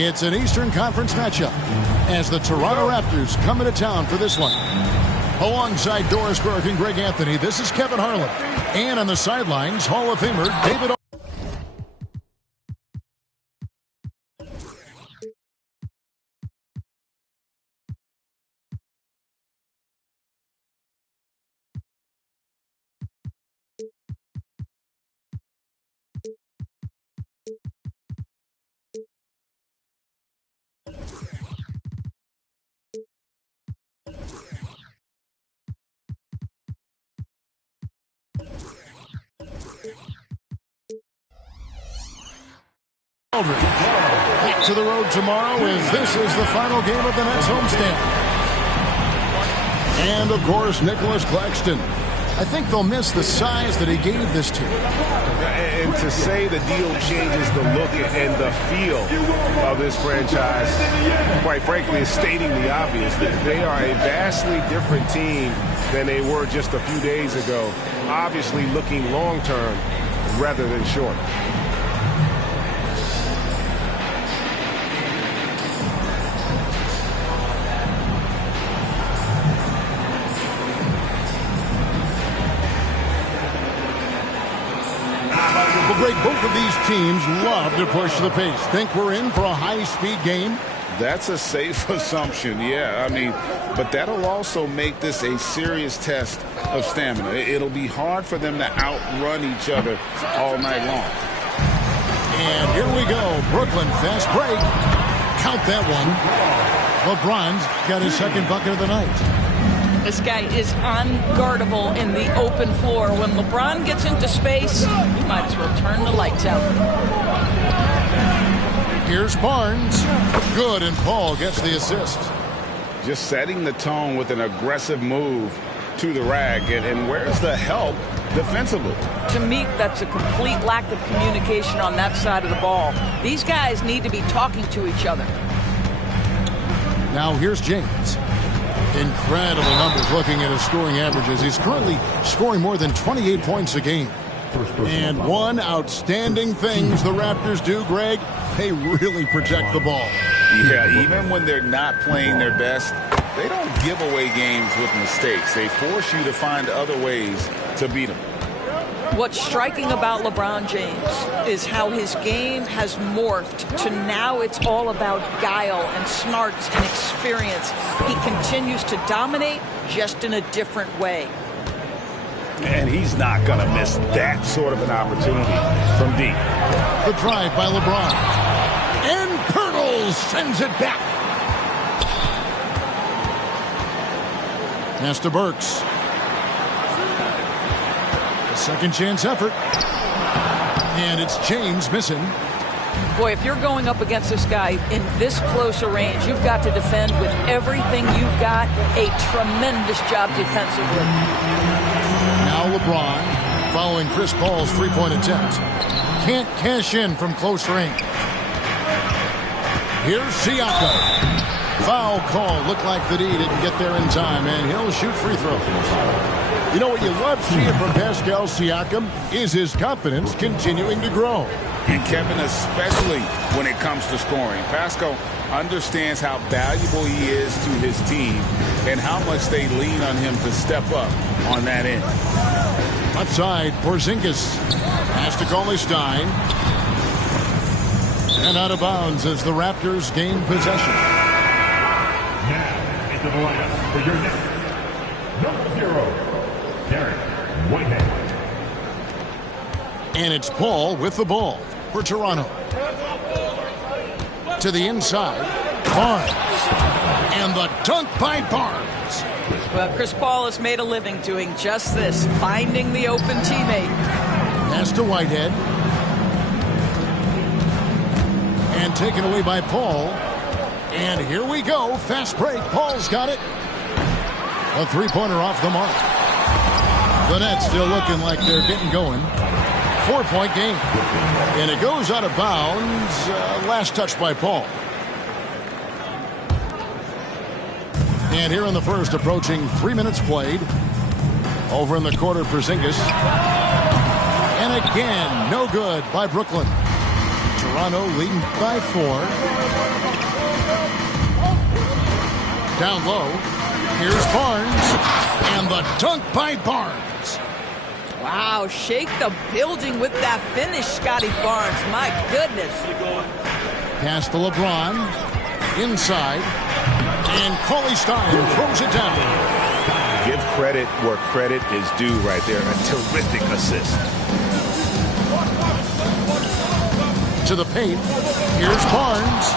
It's an Eastern Conference matchup as the Toronto Raptors come into town for this one. Alongside Doris Burke and Greg Anthony, this is Kevin Harlan. And on the sidelines, Hall of Famer David. Back to the road tomorrow as this is the final game of the Nets homestand. And, of course, Nicholas Claxton. I think they'll miss the size that he gave this team. And to say the deal changes the look and the feel of this franchise, quite frankly, is stating the obvious. That they are a vastly different team than they were just a few days ago. Obviously looking long-term rather than short. Greg, both of these teams love to push the pace. Think we're in for a high-speed game? That's a safe assumption, yeah. I mean, but that'll also make this a serious test of stamina. It'll be hard for them to outrun each other all night long. And here we go. Brooklyn, fast break. Count that one. LeBron's got his second bucket of the night. This guy is unguardable in the open floor. When LeBron gets into space, you might as well turn the lights out. Here's Barnes. Good, and Paul gets the assist. Just setting the tone with an aggressive move to the rack. And where's the help defensively? To me, that's a complete lack of communication on that side of the ball. These guys need to be talking to each other. Now here's James. Incredible numbers looking at his scoring averages. He's currently scoring more than 28 points a game. And one outstanding things the Raptors do, Greg, they really protect the ball. Yeah, even when they're not playing their best, they don't give away games with mistakes. They force you to find other ways to beat them. What's striking about LeBron James is how his game has morphed to now it's all about guile and smarts and experience. He continues to dominate just in a different way. And he's not going to miss that sort of an opportunity from deep. The drive by LeBron. And Pirtle sends it back. Pass to Burks. Second chance effort. And it's James missing. Boy, if you're going up against this guy in this close a range, you've got to defend with everything you've got. A tremendous job defensively. Now LeBron following Chris Paul's three-point attempt. Can't cash in from close range. Here's Siakam. Foul call. Looked like the D didn't get there in time, and he'll shoot free throws. You know what you love seeing from Pascal Siakam is his confidence continuing to grow. And Kevin, especially when it comes to scoring. Pascal understands how valuable he is to his team and how much they lean on him to step up on that end. Outside, Porzingis has to call his Stein. And out of bounds as the Raptors gain possession. Now into the lineup for your next number 0. Whitehead. And it's Paul with the ball for Toronto. To the inside, Barnes. And the dunk by Barnes. Well, Chris Paul has made a living doing just this, finding the open teammate. Pass to Whitehead. And taken away by Paul. And here we go. Fast break. Paul's got it. A three-pointer off the mark. The Nets still looking like they're getting going. 4-point game. And it goes out of bounds. Last touch by Paul. And here in the first, approaching 3 minutes played. Over in the quarter, Porzingis. And again, no good by Brooklyn. Toronto leading by 4. Down low. Here's Barnes. And the dunk by Barnes. Wow, shake the building with that finish, Scotty Barnes. My goodness. Pass to LeBron. Inside. And Cauley Stein throws it down. Give credit where credit is due right there. A terrific assist. To the paint. Here's Barnes.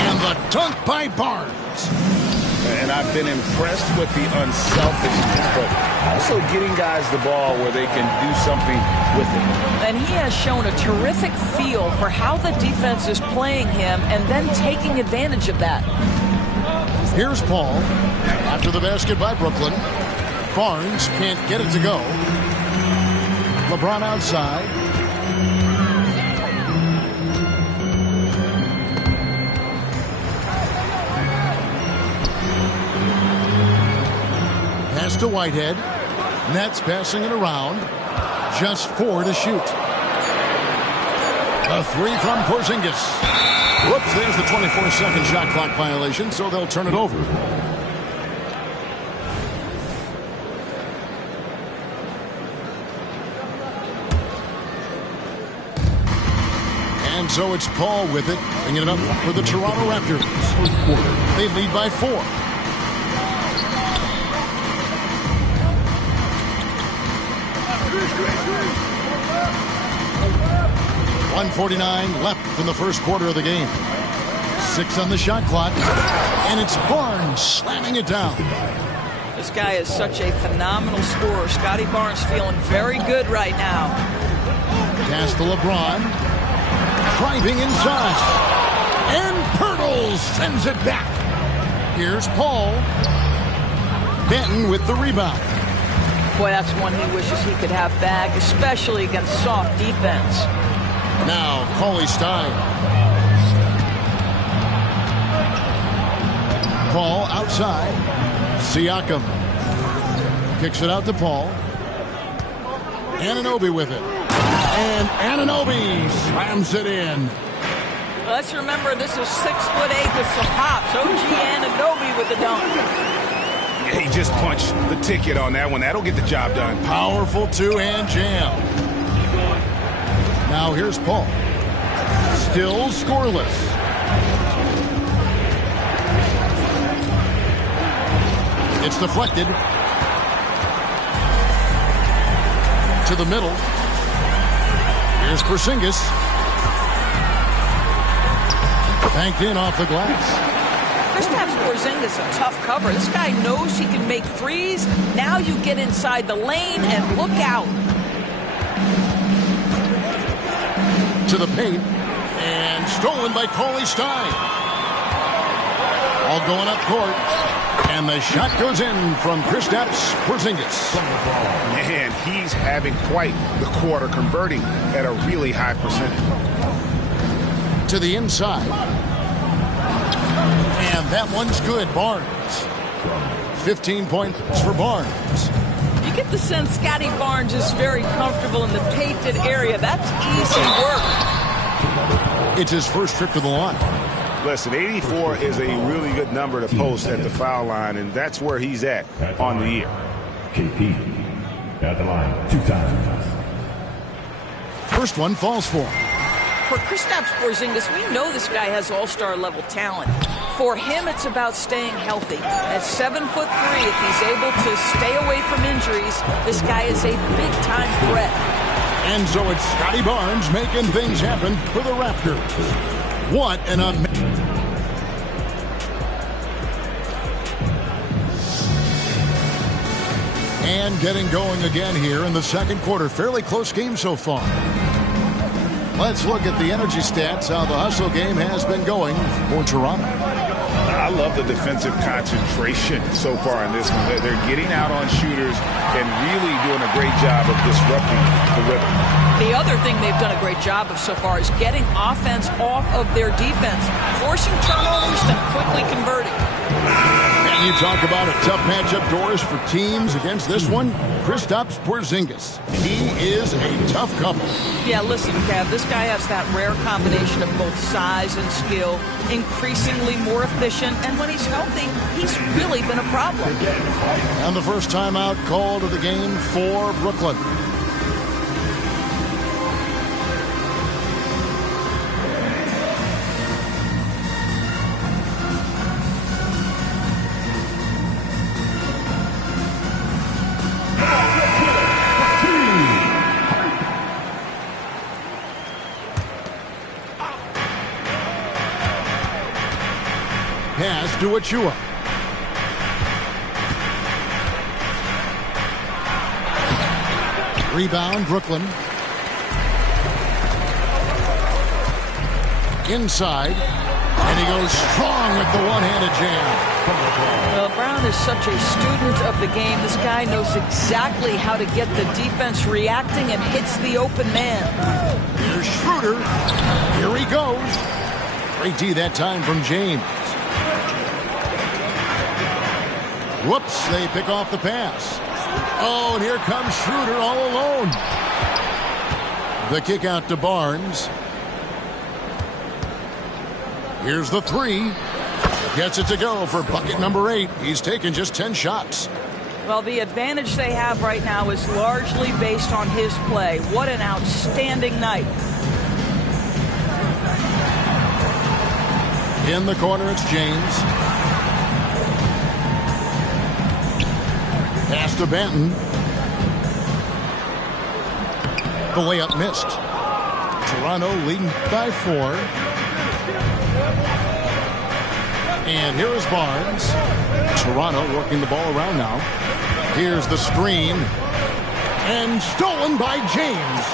And the dunk by Barnes. And I've been impressed with the unselfishness, but also getting guys the ball where they can do something with it. And he has shown a terrific feel for how the defense is playing him and then taking advantage of that. Here's Paul. After the basket by Brooklyn. Barnes can't get it to go. LeBron outside. Pass to Whitehead. Nets passing it around. Just 4 to shoot. A 3 from Porzingis. Whoops, there's the 24-second shot clock violation, so they'll turn it over. And so it's Paul with it, bringing it up for the Toronto Raptors. They lead by 4. 1:49 left in the first quarter of the game. 6 on the shot clock. And it's Barnes slamming it down. This guy is such a phenomenal scorer. Scotty Barnes feeling very good right now. Pass to LeBron. Driving inside. And Pirtle sends it back. Here's Paul. Benton with the rebound. Boy, that's one he wishes he could have back, especially against soft defense. Now, Cauley Stein. Paul outside. Siakam. Kicks it out to Paul. Anunoby with it. And Anunoby slams it in. Let's remember, this is 6'8" with some hops. OG Anunoby with the dunk. He just punched the ticket on that one. That'll get the job done. Powerful two-hand jam. Now here's Paul. Still scoreless. It's deflected. To the middle. Here's Porzingis. Banked in off the glass. Kristaps Porzingis a tough cover. This guy knows he can make threes. Now you get inside the lane and look out. To the paint. And stolen by Cauley Stein. All going up court. And the shot goes in from Kristaps Porzingis. Man, he's having quite the quarter, converting at a really high percentage. To the inside. And that one's good. Barnes. 15 points for Barnes. You get the sense Scotty Barnes is very comfortable in the painted area. That's easy work. It's his first trip to the line. Listen, 84 is a really good number to post at the foul line, and that's where he's at on the year. KP at the line 2 times. First one falls for. For Kristaps Porzingis, we know this guy has all-star level talent. For him, it's about staying healthy. At 7'3", if he's able to stay away from injuries, this guy is a big-time threat. And so it's Scotty Barnes making things happen for the Raptors. What an amazing... And getting going again here in the second quarter. Fairly close game so far. Let's look at the energy stats, how the hustle game has been going for Toronto. love the defensive concentration so far in this one. They're getting out on shooters and really doing a great job of disrupting the rhythm. The other thing they've done a great job of so far is getting offense off of their defense, forcing turnovers and quickly converting. And you talk about a tough matchup, Doris, for teams against this one. Kristaps Porzingis. He is a tough couple. Yeah, listen, Kev, this guy has that rare combination of both size and skill, increasingly more efficient, and when he's healthy, he's really been a problem. And the first timeout called of the game for Brooklyn. Pass to Achua. Rebound, Brooklyn. Inside. And he goes strong with the one-handed jam. Well, Brown is such a student of the game. This guy knows exactly how to get the defense reacting and hits the open man. Here's Schroeder. Here he goes. Great D that time from James. Whoops, they pick off the pass. Oh, and here comes Schroeder all alone. The kick out to Barnes. Here's the three. Gets it to go for bucket number 8. He's taken just 10 shots. Well, the advantage they have right now is largely based on his play. What an outstanding night. In the corner, it's James. Pass to Benton. The layup missed. Toronto leading by 4. And here is Barnes. Toronto working the ball around now. Here's the screen. And stolen by James.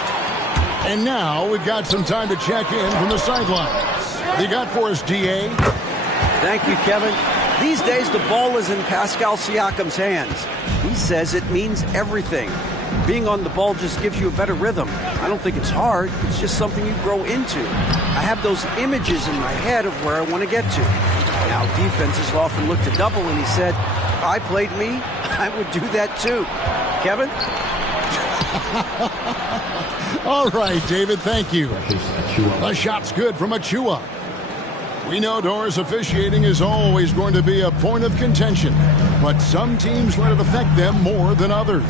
And now we've got some time to check in from the sidelines. What you got for us, DA? Thank you, Kevin. These days, the ball is in Pascal Siakam's hands. He says it means everything. Being on the ball just gives you a better rhythm. I don't think it's hard. It's just something you grow into. I have those images in my head of where I want to get to. Now, defenses often look to double, and he said, if I played me, I would do that too. Kevin? All right, David, thank you. The shot's good from Achua. We know Doris officiating is always going to be a point of contention, but some teams let it affect them more than others.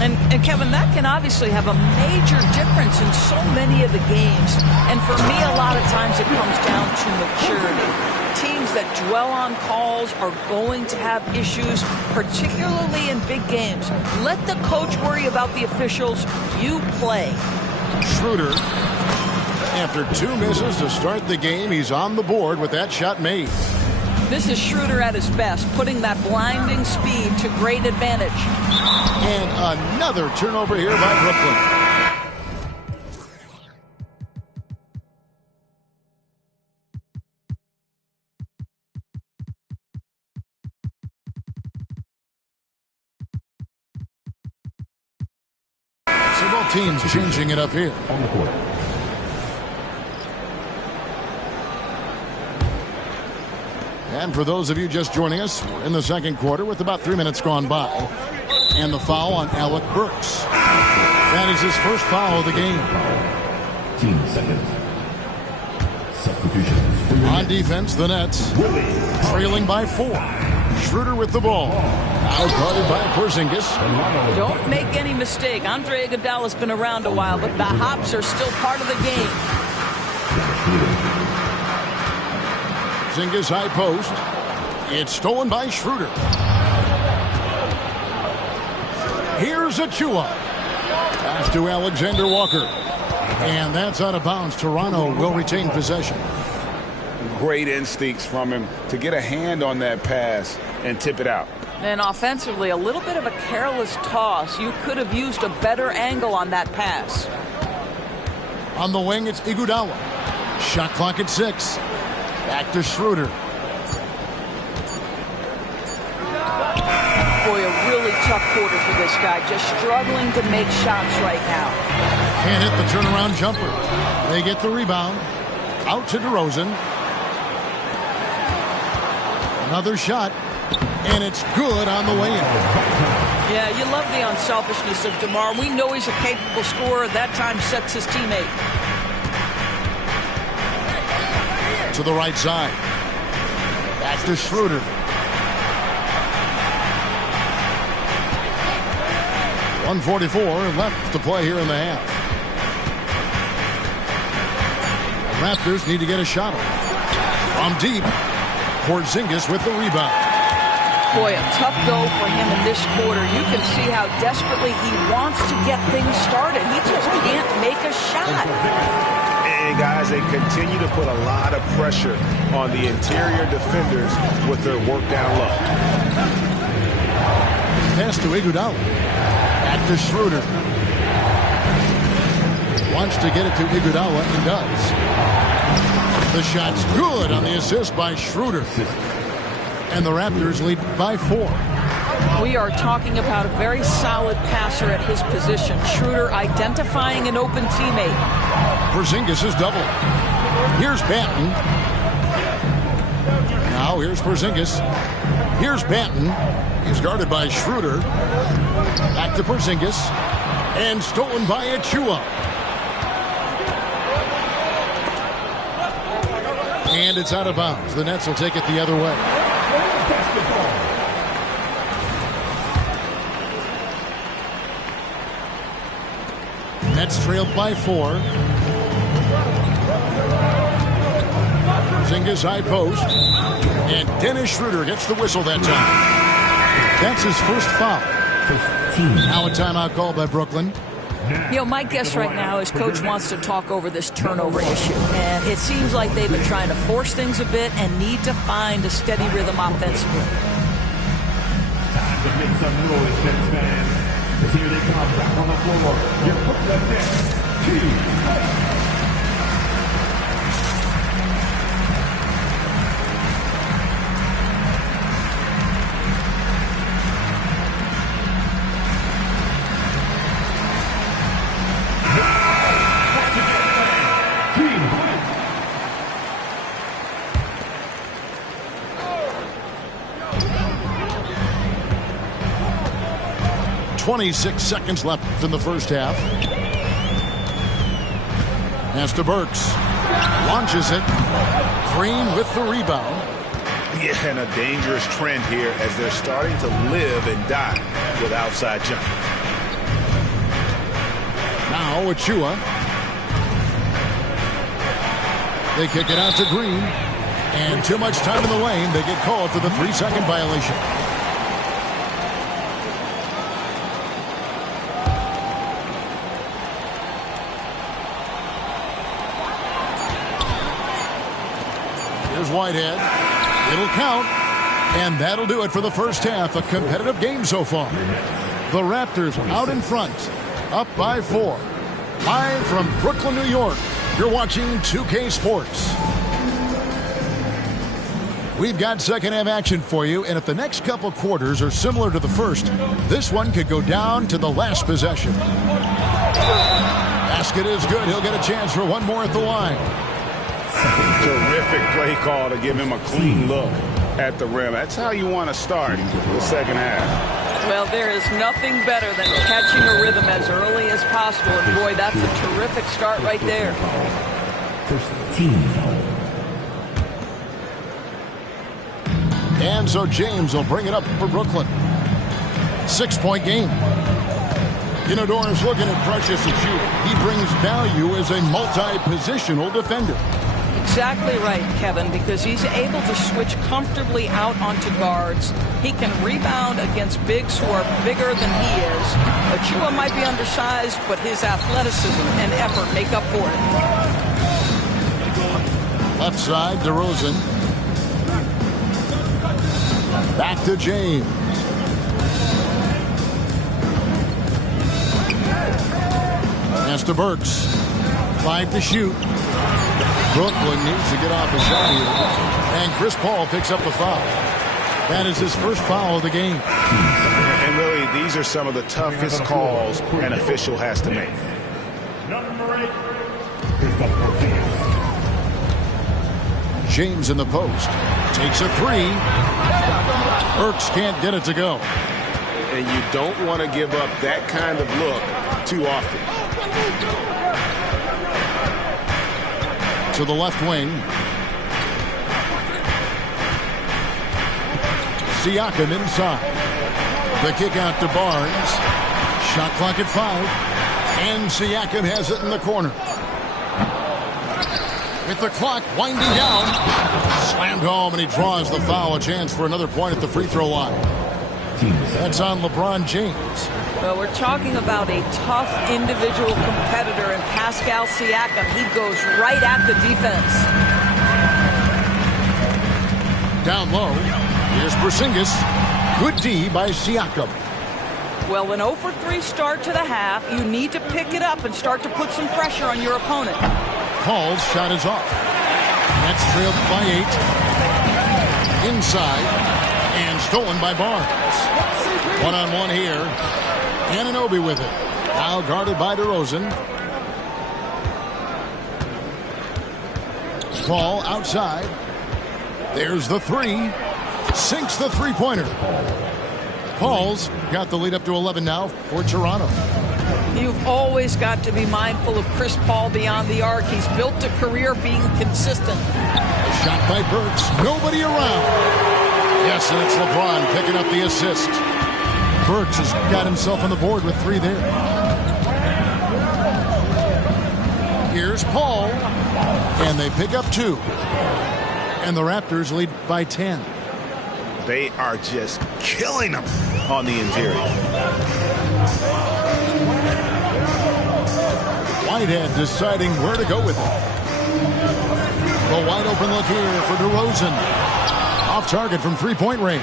And Kevin, that can obviously have a major difference in so many of the games. And for me, a lot of times it comes down to maturity. Teams that dwell on calls are going to have issues, particularly in big games. Let the coach worry about the officials. You play. Schroeder, after 2 misses to start the game, he's on the board with that shot made. This is Schroeder at his best, putting that blinding speed to great advantage. And another turnover here by Brooklyn. So both teams changing it up here. On the court. And for those of you just joining us, we're in the second quarter with about 3 minutes gone by. And the foul on Alec Burks. That is his first foul of the game. Team seconds. Substitutions. On defense, the Nets trailing by 4. Schroeder with the ball. Now guarded by Porzingis. Don't make any mistake. Andre Iguodala's been around a while, but the hops are still part of the game. Porzingis high post. It's stolen by Schroeder. Here's Achua. Pass to Alexander Walker. And that's out of bounds. Toronto will retain possession. Great instincts from him to get a hand on that pass and tip it out. And offensively, a little bit of a careless toss. You could have used a better angle on that pass. On the wing, it's Iguodala. Shot clock at 6. Back to Schroeder. tough quarter for this guy. Just struggling to make shots right now. Can't hit the turnaround jumper. They get the rebound. Out to DeRozan. Another shot. And it's good on the way in. Yeah, you love the unselfishness of DeMar. We know he's a capable scorer. That time sets his teammate. To the right side. Back to Schroeder. .144 left to play here in the half. The Raptors need to get a shot off. From deep, Porzingis with the rebound. Boy, a tough go for him in this quarter. You can see how desperately he wants to get things started. He just can't make a shot. And guys, they continue to put a lot of pressure on the interior defenders with their work down low. Pass to Iguodala. Back to Schroeder. Wants to get it to Iguodala and does. The shot's good on the assist by Schroeder. And the Raptors lead by 4. We are talking about a very solid passer at his position. Schroeder identifying an open teammate. Porzingis is double. Here's Banton. Now here's Porzingis. Here's Banton. He's guarded by Schroeder. Back to Porzingis. And stolen by Achua. And it's out of bounds. The Nets will take it the other way. Nets trailed by 4. Porzingis high post. And Dennis Schroeder gets the whistle that time. That's his first foul. Now a timeout called by Brooklyn. You know, my guess right now is Coach wants to talk over this turnover issue. And it seems like they've been trying to force things a bit and need to find a steady rhythm offensively. Time to make some noise, Nets fans. Because here they come back on the floor. Your Brooklyn Nets, G2k2488. .26 seconds left in the first half. Pass to Burks. Launches it. Green with the rebound. Yeah, and a dangerous trend here as they're starting to live and die with outside jumpers. Now Achua. They kick it out to Green. And too much time in the lane. They get called for the 3-second violation. Whitehead. It'll count. And that'll do it for the first half. A competitive game so far. The Raptors out in front. Up by 4. Live from Brooklyn, New York. You're watching 2K Sports. We've got second half action for you. And if the next couple quarters are similar to the first, this one could go down to the last possession. Basket is good. He'll get a chance for one more at the line. Terrific play call to give him a clean look at the rim. That's how you want to start the second half. Well, there is nothing better than catching a rhythm as early as possible. And boy, that's a terrific start right there. And so James will bring it up for Brooklyn. 6-point game. You know, Doris, looking at Precious Achua, he brings value as a multi-positional defender. Exactly right, Kevin, because he's able to switch comfortably out onto guards. He can rebound against bigs who are bigger than he is. Achua might be undersized, but his athleticism and effort make up for it. Left side, DeRozan. Back to James. Pass to Burks. 5 to shoot. Brooklyn needs to get off a shot here. And Chris Paul picks up the foul. That is his first foul of the game. And really, me, these are some of the toughest calls an official has to make. Number 8 is the Porzingis. James in the post. Takes a three. Burks can't get it to go. And you don't want to give up that kind of look too often. To the left wing. Siakam inside. The kick out to Barnes. Shot clock at 5. And Siakam has it in the corner. With the clock winding down. Slammed home, and he draws the foul. A chance for another point at the free throw line. That's on LeBron James. Well, we're talking about a tough individual competitor in Pascal Siakam. He goes right at the defense. Down low. Here's Porzingis. Good D by Siakam. Well, an 0 for 3 start to the half. You need to pick it up and start to put some pressure on your opponent. Paul's shot is off. That's trailed by 8. Inside. And stolen by Barnes. One-on-one here. Anunoby with it. Now guarded by DeRozan. Paul outside. There's the three. Sinks the three-pointer. Paul's got the lead up to 11 now for Toronto. You've always got to be mindful of Chris Paul beyond the arc. He's built a career being consistent. Shot by Burks. Nobody around. Yes, and it's LeBron picking up the assist. Burks has got himself on the board with 3 there. Here's Paul. And they pick up 2. And the Raptors lead by 10. They are just killing them on the interior. Whitehead deciding where to go with it. The wide open look here for DeRozan. Off target from three-point range.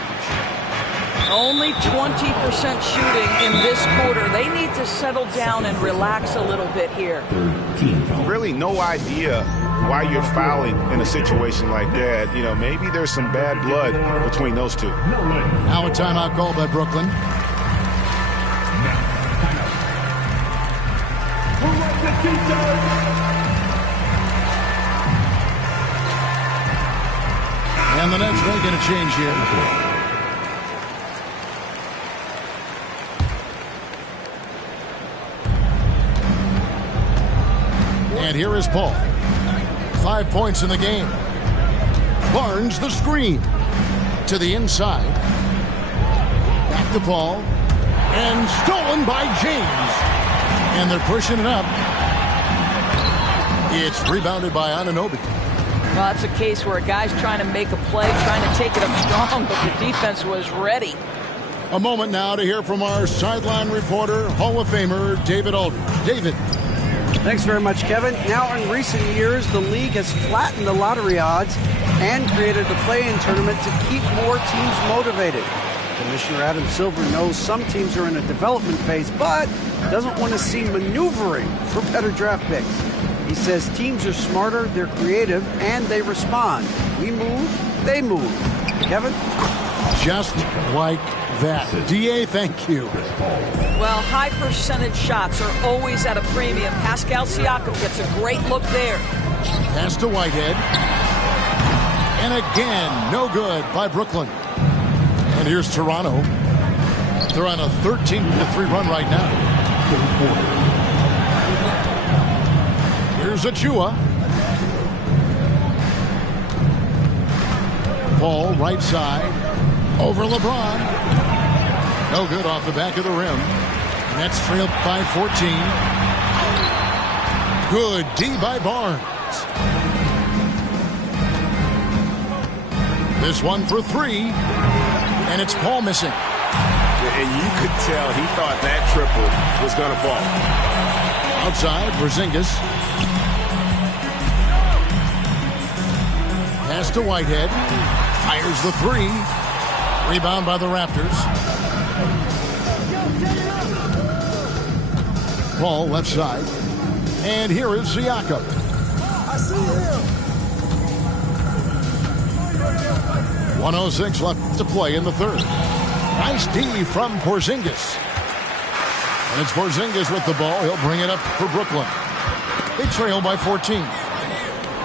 Only 20% shooting in this quarter. They need to settle down and relax a little bit here. Really no idea why you're fouling in a situation like that. You know, maybe there's some bad blood between those two. Now a timeout called by Brooklyn. And the Nets making a change here. And here is Paul. 5 points in the game. Barnes the screen. To the inside. Back to Paul. And stolen by James. And they're pushing it up. It's rebounded by Anunoby. Well, that's a case where a guy's trying to make a play, trying to take it up strong, but the defense was ready. A moment now to hear from our sideline reporter, Hall of Famer David Aldridge. David. Thanks very much, Kevin. Now, in recent years, the league has flattened the lottery odds and created a play-in tournament to keep more teams motivated. Commissioner Adam Silver knows some teams are in a development phase, but doesn't want to see maneuvering for better draft picks. He says teams are smarter, they're creative, and they respond. We move, they move. Kevin? Just like that. DA, thank you. Well, high percentage shots are always at a premium. Pascal Siakam gets a great look there. Pass to Whitehead. And again, no good by Brooklyn. And here's Toronto. They're on a 13-3 run right now. Here's Achua. Paul, right side. Over LeBron. No good off the back of the rim. Nets trailed by 14. Good D by Barnes. This one for 3. And it's Paul missing. And you could tell he thought that triple was going to fall. Outside, Porzingis. Pass to Whitehead. Fires the 3. Rebound by the Raptors. Paul left side. And here is Siakam. I see him. 1:06 left to play in the third. Nice D from Porzingis. And it's Porzingis with the ball. He'll bring it up for Brooklyn. They trail by 14.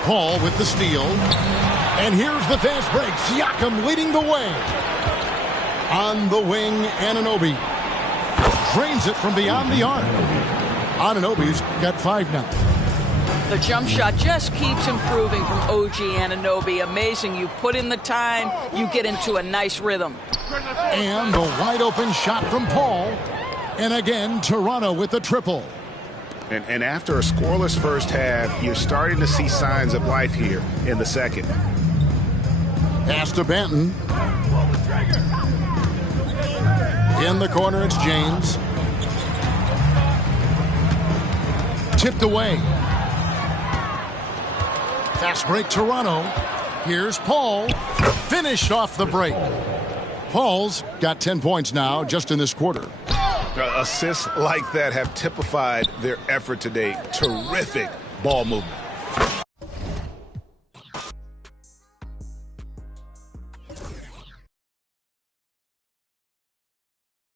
Paul with the steal. And here's the fast break. Siakam leading the way. On the wing, Anunoby drains it from beyond the arc. Anunoby's got 5 now. The jump shot just keeps improving from OG Anunoby. Amazing. You put in the time, you get into a nice rhythm. And the wide open shot from Paul. And again, Toronto with the triple. And after a scoreless first half, you're starting to see signs of life here in the second. Pass to Benton. In the corner, it's James. Tipped away. Fast break, Toronto. Here's Paul. Finished off the break. Paul's got 10 points now just in this quarter. Assists like that have typified their effort today. Terrific ball movement.